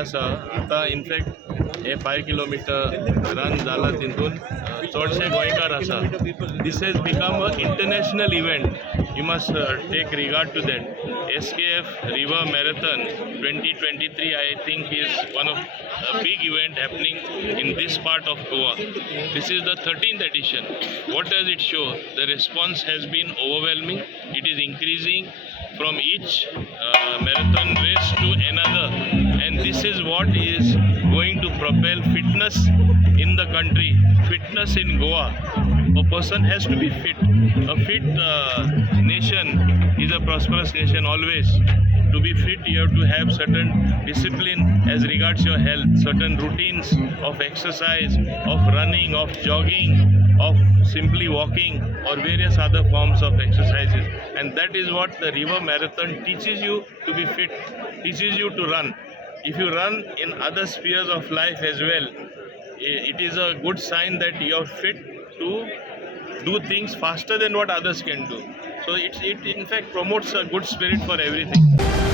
आसा आता इनफॅक्ट हे 5 kilometre run जाला तितून चडशे गोंयकार आसा. This has become a international event. You must take regard to that. SKF River Marathon 2023 I think is one of a big event happening in this part of Goa. This is the 13th edition. What does it show? The response has been overwhelming. It is increasing from each marathon race to another, and this is what is going to propel fitness in the country, fitness in Goa. A person has to be fit. A fit nation is a prosperous nation always. To be fit, you have to have certain discipline as regards your health, certain routines of exercise, of running, of jogging, of simply walking, or various other forms of exercises. And that is what the river marathon teaches you to be fit, teaches you to run. If you run in other spheres of life as well, it is a good sign that you are fit to do things faster than what others can do. So it in fact promotes a good spirit for everything.